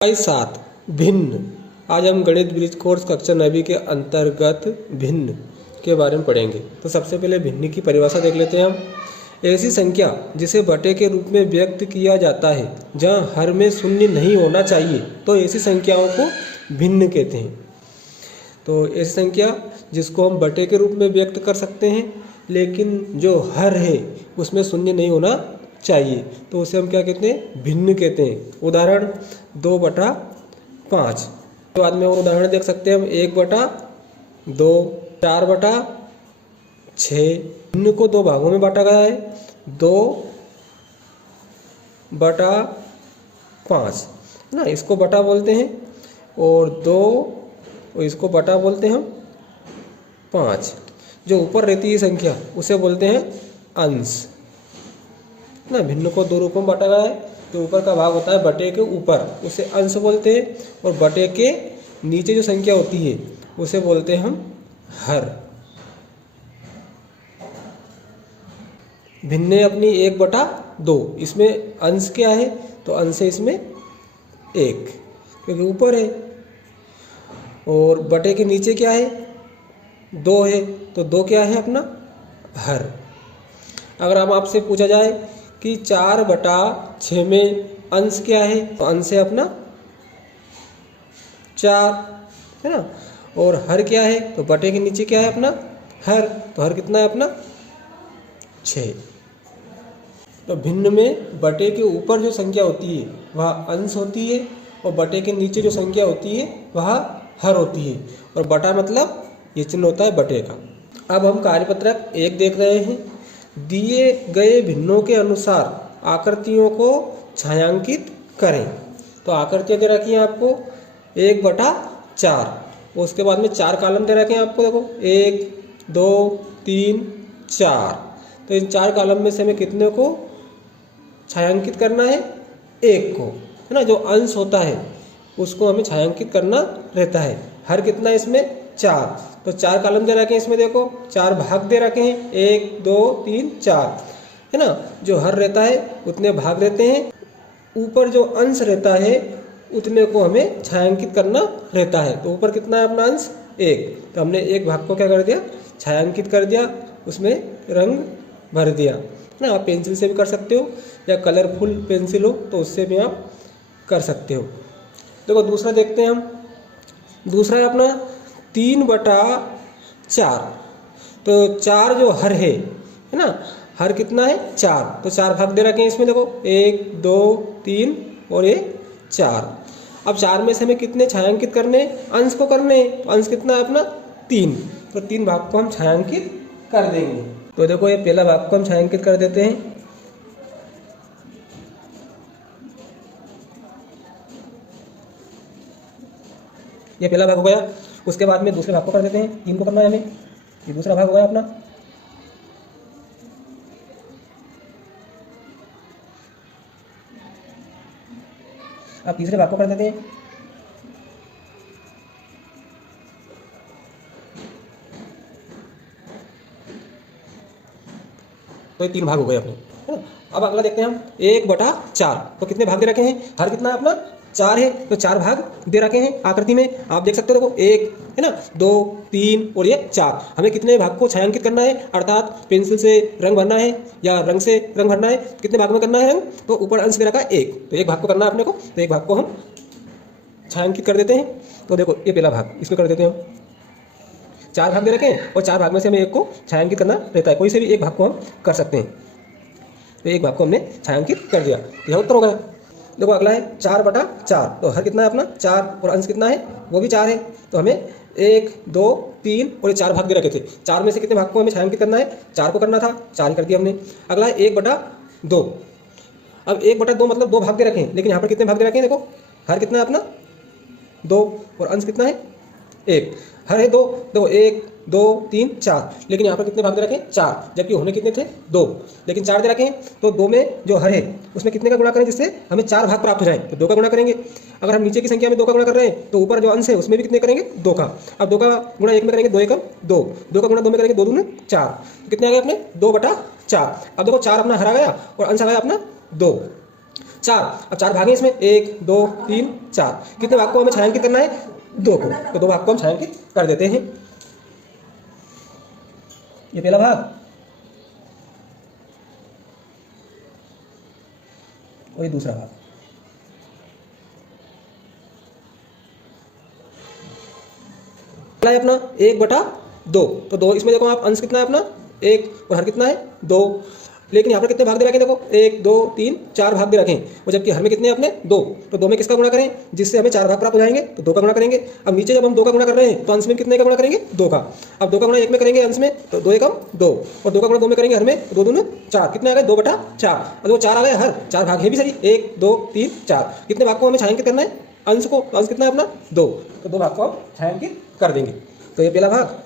7 भिन्न। आज हम गणित ब्रिज कोर्स कक्षा 9वीं के अंतर्गत भिन्न के बारे में पढ़ेंगे। तो सबसे पहले भिन्न की परिभाषा देख लेते हैं हम। ऐसी संख्या जिसे बटे के रूप में व्यक्त किया जाता है जहां हर में शून्य नहीं होना चाहिए, तो ऐसी संख्याओं को भिन्न कहते हैं। तो ऐसी संख्या जिसको हम बटे के रूप में व्यक्त कर सकते हैं लेकिन जो हर है उसमें शून्य नहीं होना चाहिए, तो उसे हम क्या कहते हैं? भिन्न कहते हैं। उदाहरण 2/5। तो बाद में और उदाहरण देख सकते हैं हम। 1/2, 4/6। भिन्न को दो भागों में बांटा गया है, 2/5 ना, इसको बटा बोलते हैं, और 2 इसको बटा बोलते हैं हम 5। जो ऊपर रहती है संख्या उसे बोलते हैं अंश ना। भिन्न को दो रूपों में बांटा गया है। जो ऊपर का भाग होता है बटे के ऊपर उसे अंश बोलते हैं, और बटे के नीचे जो संख्या होती है उसे बोलते हैं हम हर। भिन्न है अपनी 1/2। इसमें अंश क्या है? तो अंश है इसमें 1, क्योंकि ऊपर है। और बटे के नीचे क्या है? 2 है, तो 2 क्या है अपना? हर। अगर हम आपसे पूछा जाए कि 4/6 में अंश क्या है, तो अंश है अपना 4, है ना। और हर क्या है? तो बटे के नीचे क्या है अपना? हर। तो हर कितना है अपना? 6। तो भिन्न में बटे के ऊपर जो संख्या होती है वह अंश होती है, और बटे के नीचे जो संख्या होती है वह हर होती है। और बटा मतलब ये चिन्ह होता है बटे का। अब हम कार्यपत्रक 1 देख रहे हैं। दिए गए भिन्नों के अनुसार आकृतियों को छायांकित करें। तो आकृतियाँ दे रखी हैं आपको 1/4। उसके बाद में 4 कॉलम दे रखे हैं आपको। देखो 1, 2, 3, 4। तो इन 4 कॉलम में से हमें कितने को छायांकित करना है? 1 को, है ना। जो अंश होता है उसको हमें छायांकित करना रहता है। हर कितना है इसमें? 4। तो 4 कॉलम दे रखे हैं इसमें। देखो 4 भाग दे रखे हैं, 1, 2, 3, 4, है ना। जो हर रहता है उतने भाग रहते हैं। ऊपर जो अंश रहता है उतने को हमें छायांकित करना रहता है। तो ऊपर कितना है अपना अंश? 1। तो हमने एक भाग को क्या कर दिया? छायांकित कर दिया, उसमें रंग भर दिया, है ना। आप पेंसिल से भी कर सकते हो, या कलरफुल पेंसिल हो तो उससे भी आप कर सकते हो। देखो दूसरा देखते हैं हम। दूसरा है अपना 3/4। तो 4 जो हर है ना, हर कितना है? 4। तो 4 भाग दे रखे हैं इसमें। देखो 1, 2, 3 और ये 4। अब 4 में से हमें कितने छायांकित करने? अंश को करने। तो अंश कितना है अपना? 3। तो 3 भाग को हम छायांकित कर देंगे। तो देखो ये पहला भाग को हम छायांकित कर देते हैं। ये पहला भाग हो गया। उसके बाद में दूसरे भाग को कर देते हैं। 3 को करना है हमें। ये दूसरा भाग हो गया अपना। अब तीसरे भाग को कर देते हैं। तो ये 3 भाग हो गए अपने, है ना। अब अगला देखते हैं हम 1/4। तो कितने भाग दे रखे हैं? हर कितना है अपना? 4 है, तो 4 भाग दे रखे हैं आकृति में। आप देख सकते हो। देखो 1, है ना, 2, 3 और ये 4। हमें कितने भाग को छायांकित करना है? अर्थात पेंसिल से रंग भरना है या रंग से रंग भरना है। कितने भाग में करना है रंग? तो ऊपर अंश दे रखा है 1, तो 1 भाग को करना है अपने को। तो 1 भाग को हम छायांकित कर देते हैं। तो देखो ये पहला भाग, इसमें कर देते हैं हम। 4 भाग दे रखे हैं और 4 भाग में से हमें 1 को छायांकित करना रहता है। कोई से भी 1 भाग को हम कर सकते हैं। तो 1 भाग को हमने छायांकित कर दिया। यह उत्तर हो गया। देखो अगला है 4/4। तो हर कितना है अपना? 4, और अंश कितना है? वो भी 4 है। तो हमें 1, 2, 3 और ये 4 भाग दे रखे थे। 4 में से कितने भाग को हमें छायांकित करना है? 4 को करना था, 4 ही कर दिया हमने। अगला है 1/2। अब 1/2 मतलब 2 भाग दे रखे हैं, लेकिन यहाँ पर कितने भाग दे रखे हैं? देखो हर कितना है अपना? 2, और अंश कितना है? 1। हर है 2। देखो 1, 2, 3, 4, लेकिन यहाँ पर कितने भाग दे रखे हैं? 4, जबकि होने कितने थे? 2, लेकिन 4 दे रखे हैं। तो 2 में जो हर है उसमें कितने का गुणा करें जिससे हमें 4 भाग प्राप्त हो जाए? तो 2 का गुणा करेंगे। अगर हम नीचे की संख्या में 2 का गुणा कर रहे हैं तो ऊपर जो अंश है उसमें भी कितने करेंगे? 2 का। अब 2 का गुणा 1 में करेंगे, 2 एकम 2, 2 का गुणा 2 में करेंगे, 2 दूनी 4। तो कितने आ गए अपने? 2/4। अब देखो 4 अपना हर आ गया और अंश आ गया अपना 2। चार। अब चार भाग हैं इसमें, 1 2 3 4। कितने भाग को हमें छायांकित करना है? 2 को। तो 2 भाग को हम छायांकित कर देते हैं। ये पहला भाग और ये दूसरा भाग। है अपना 1/2। तो 2 इसमें देखो आप, अंश कितना है अपना 1 और हर कितना है 2। लेकिन यहाँ पर कितने भाग दे रखे हैं? देखो 1 2 3 4 भाग दे रखे हैं, और जबकि हर में कितने हैं अपने 2। तो 2 में किसका गुणा करें जिससे हमें 4 भाग प्राप्त हो जाएंगे? तो 2 का गुणा करेंगे। अब नीचे जब हम 2 का गुणा कर रहे हैं तो अंश में कितने का गुणा करेंगे? 2 का। अब 2 का गुणा 1 में करेंगे अंश में, तो 2 एकम 2, और 2 का गुणा 2 में करेंगे हर में, तो 2 दूनी 4। कितने आ गए? 2/4। और वो 4 आ गए हर, 4 भाग है भी सही, 1 2 3 4। कितने भाग को हमें छायांकित करना है? अंश को। तो अंश कितना है अपना 2, तो 2 भाग को हम छायांकित कर देंगे। तो ये पहला भाग,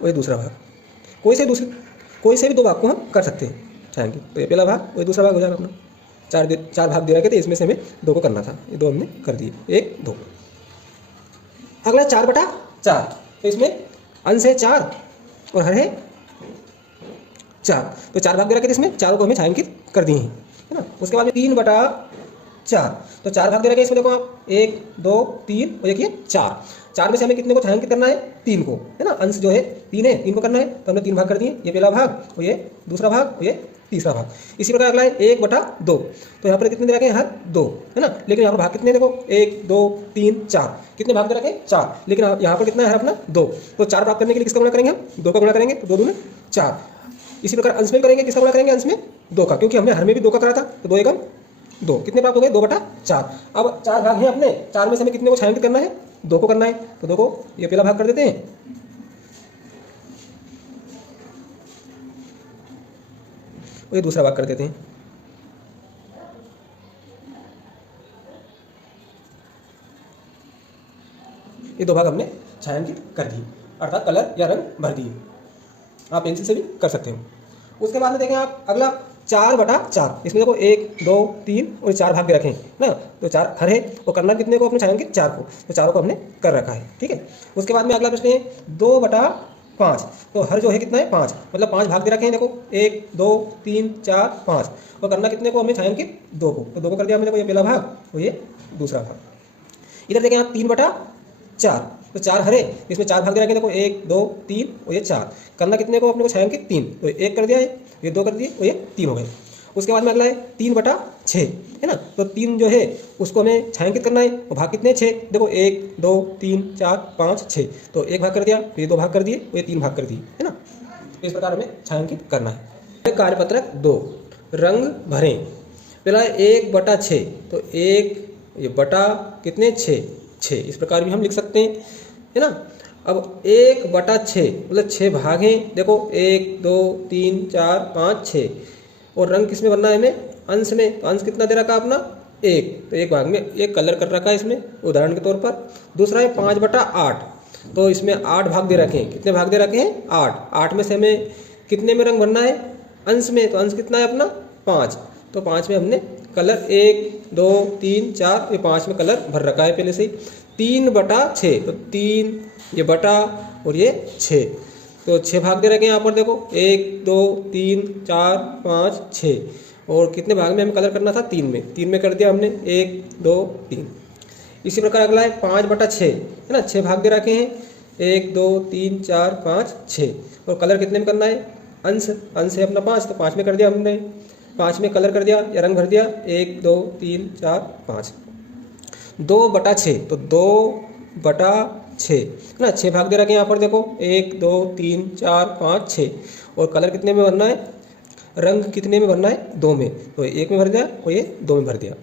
और ये दूसरा भाग। कोई से भी 2 भाग को हम कर सकते हैं छायांकित। तो ये पहला भाग, वही दूसरा भाग हो जाएगा अपना। 4 भाग दे रखे थे, इसमें से हमें 2 को करना था, ये 2 हमने कर दिए, 1 2। अगला 4/4। तो इसमें अंश है 4 और हर है 4। तो 4 भाग दे रखे थे, इसमें 4 को हमें छायांकित कर दिए हैं, है ना। उसके बाद में 3/4। तो 4 भाग दे रखे इसमें, देखो आप 1 2 3 और देखिए 4। 4 में से हमें कितने को छायांकित करना है? 3 को, है ना। अंश जो है 3 है, 3 को करना है, तो हमने 3 भाग कर दिए। ये पहला भाग और ये दूसरा भाग और ये तीसरा भाग। इसी प्रकार अगला है 1/2। तो यहाँ पर कितने दे रखे हैं? हर 2, है ना। लेकिन यहाँ पर भाग कितने? देखो 1 2 3 4। कितने भाग दे रखे हैं? 4। लेकिन यहाँ पर कितना है हर अपना? 2। तो 4 प्राप्त करने के लिए किसका गुणा करेंगे हम? 2 का गुणा करेंगे, तो 2 दूनी 4। इसी प्रकार अंश में करेंगे, किसका गुणा करेंगे? अंश में 2 का, क्योंकि हमने हर में भी 2 का करा था, तो 2 एकम 2। कितने प्राप्त हो गए? 2/4। अब 4 भाग हैं अपने, 4 में से हमें कितने को छायांकित करना है? 2 को करना है, तो 2 को ये पहला भाग कर देते हैं, और ये दूसरा भाग कर देते हैं। ये 2 भाग हमने छायांकित कर दिए, अर्थात कलर या रंग भर दिए। आप पेंसिल से भी कर सकते हो। उसके बाद में देखें आप अगला 4/4। इसमें देखो 1 2 3 और 4 भाग दे रखे हैं ना। तो 4 हर है, और करना कितने को अपने छायांकित? 4 को। तो 4 को हमने कर रखा है, ठीक है। उसके बाद में अगला प्रश्न है 2/5। तो हर जो है कितना है? 5। मतलब 5 भाग दे रखे हैं, देखो 1 2 3 4 5, और करना कितने को हमें छायांकित? 2 को। तो 2 को कर दिया हमने, देखो ये पहला भाग और ये दूसरा भाग। इधर देखें आप 3/4। तो 4 हरे, इसमें 4 भाग दे रखे हैं, देखो 1 2 3 और ये 4। करना कितने को अपने को छायांकित? 3। तो 1 कर दिया, ये 2 कर दिए और ये 3 हो गए। उसके बाद में अगला है 3/6, है ना। तो 3 जो है उसको हमें छायांकित करना है, और भाग कितने? 6। देखो 1 2 3 4 5 6। तो 1 भाग कर दिया, ये 2 भाग कर दिए और ये 3 भाग कर दिए, है ना। इस प्रकार हमें छायांकित करना है। कार्यपत्रक 2, रंग भरें। पहला है 1/6। तो 1 ये बटा कितने? 6। इस प्रकार भी हम लिख सकते हैं, है ना। अब 1/6 मतलब 6 भाग हैं, देखो 1 2 3 4 5 6। और रंग किस में भरना है हमें? अंश में। तो अंश कितना दे रखा अपना? 1। तो 1 भाग में एक कलर कर रखा है इसमें, उदाहरण के तौर पर। दूसरा है 5/8। तो इसमें 8 भाग दे रखे हैं। कितने भाग दे रखे हैं? 8। 8 में से हमें कितने में रंग भरना है? अंश में। तो अंश कितना है अपना? 5। तो 5 में हमने कलर 1 2 3 4, ये 5 में कलर भर रखा है पहले से ही। 3/6। तो 3 ये बटा और ये 6। तो 6 भाग दे रखे हैं यहाँ पर, देखो 1 2 3 4 5 6। और कितने भाग में हमें कलर करना था? 3 में। 3 में कर दिया हमने, 1 2 3। इसी प्रकार अगला है 5/6, है ना। 6 भाग दे रखे हैं, 1 2 3 4 5 6। और कलर कितने में करना है? अंश है अपना 5। तो 5 में कर दिया हमने, 5 में कलर कर दिया या रंग भर दिया, 1 2 3 4 5। 2/6। तो 2/6, है ना। 6 भाग दे रखे हैं यहाँ पर, देखो 1 2 3 4 5 6। और कलर कितने में भरना है? रंग कितने में भरना है? 2 में। तो 1 में भर दिया और ये 2 में भर दिया।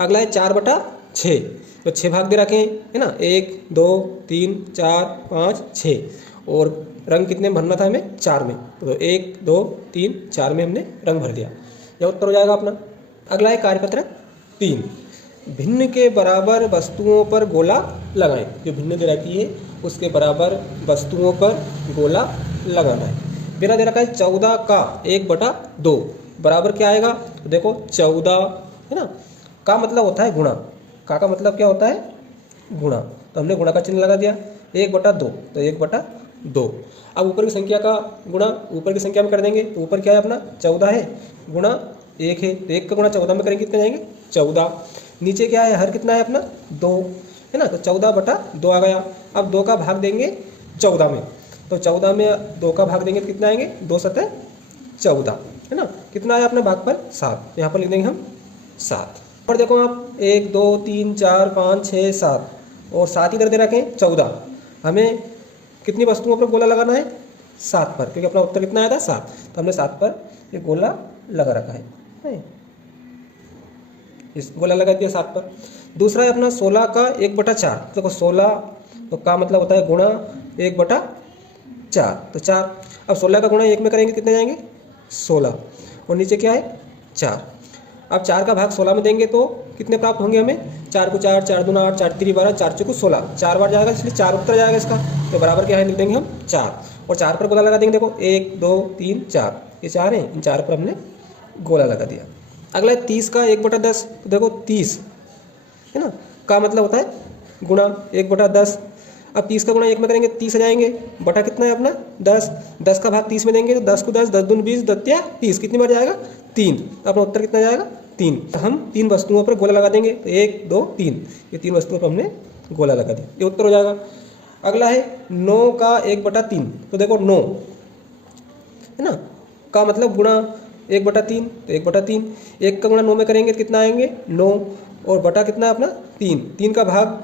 अगला है 4/6। तो 6 भाग दे रखे हैं, है ना। 1 2 3 4 5 6। और रंग कितने में भरना था हमें? 4 में। तो 1 2 3 4 में हमने रंग भर दिया। यह उत्तर हो जाएगा अपना। अगला है कार्यपत्रक 3, भिन्न के बराबर वस्तुओं पर गोला लगाएं। जो भिन्न दे रखी है उसके बराबर वस्तुओं पर गोला लगाना है। पहला दे रखा है 14 का 1/2 बराबर क्या आएगा? तो देखो 14, है ना। का मतलब होता है गुणा। का मतलब क्या होता है? गुणा। तो हमने गुणा का चिन्ह लगा दिया। 1/2, तो 1/2 2। अब ऊपर की संख्या का गुणा ऊपर की संख्या में कर देंगे तो ऊपर क्या है अपना 14 है गुणा 1 है, तो 1 का गुणा 14 में करेंगे कितने जाएंगे 14। नीचे क्या है हर कितना है अपना 2 है ना, तो 14/2 आ गया। अब 2 का भाग देंगे 14 में, तो 14 में 2 का भाग देंगे तो कितना आएंगे 2 7 14 है ना। कितना आया अपना भाग पर 7, यहाँ पर लिख देंगे हम 7। और देखो आप 1 2 3 4 5 6 7 और 7 इधर दे रखे 14। हमें कितनी वस्तुओं पर गोला लगाना है 7 पर, क्योंकि अपना उत्तर कितना आया था 7, तो हमने 7 पर ये गोला लगा रखा है, इस गोला लगा दिया 7 पर। दूसरा है अपना 16 का 1/4। देखो 16 तो का मतलब होता है गुणा 1/4, तो 4। अब 16 का गुणा 1 में करेंगे कितने जाएंगे 16 और नीचे क्या है 4। अब 4 का भाग 16 में देंगे तो कितने प्राप्त होंगे हमें 4 को 4 4 दूना 8 4 3 12 4 चौको 16, 4 बार जाएगा इसलिए 4 उत्तर जाएगा इसका, तो बराबर क्या है लिख देंगे हम 4 और 4 पर गोला लगा देंगे। देखो 1 2 3 4 ये 4 है, इन 4 पर हमने गोला लगा दिया। अगला है 30 का 1/10। तो देखो 30 है ना का मतलब होता है गुणा 1/10। अब 30 का गुणा 1 में करेंगे 30 आ जाएंगे, बटा कितना है अपना 10, 10 का भाग 30 में देंगे तो 10 को 10 10 दूनी 20 10 30, कितनी बार जाएगा 3, तो अपना उत्तर कितना जाएगा 3। तो हम 3 वस्तुओं पर गोला लगा देंगे, तो 1 2 3 ये 3 वस्तुओं पर हमने गोला लगा दिया, ये उत्तर हो जाएगा। अगला है 9 का 1/3। तो देखो 9 है ना का मतलब गुणा 1/3, तो 1/3 1 का गुणा 9 में करेंगे तो कितना आएंगे 9 और बटा कितना है अपना 3, 3 का भाग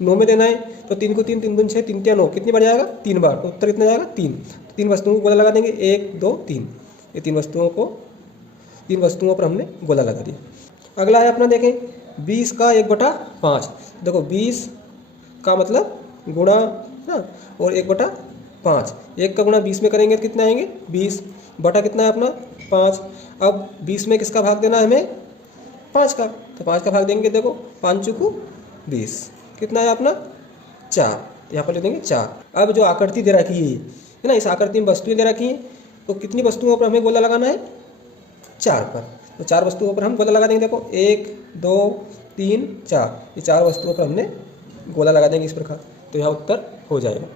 9 में देना है तो 3 को 3 3 दूनी 6 3 3 9 कितनी बार जाएगा 3 बार, तो उत्तर कितना जाएगा 3। तो 3 वस्तुओं को गोला लगा देंगे 1 2 3, ये 3 वस्तुओं पर हमने गोला लगा दिया। अगला है अपना देखें 20 का 1/5। देखो 20 का मतलब गुणा ना और 1/5, 1 का गुणा 20 में करेंगे तो कितना आएंगे 20 बटा कितना है अपना 5। अब 20 में किसका भाग देना है हमें 5 का, तो 5 का भाग देंगे। देखो 5 चौको 20 कितना है अपना 4, यहाँ पर लिख देंगे 4। अब जो आकृति दे रखी है ना, इस आकृति में वस्तुएं दे रखी हैं, तो कितनी वस्तुओं पर हमें गोला लगाना है 4 पर, तो 4 वस्तुओं पर हम गोला लगा देंगे। देखो 1 2 3 4 ये 4 वस्तुओं पर हमने गोला लगा देंगे इस प्रकार, तो यहाँ उत्तर हो जाएगा।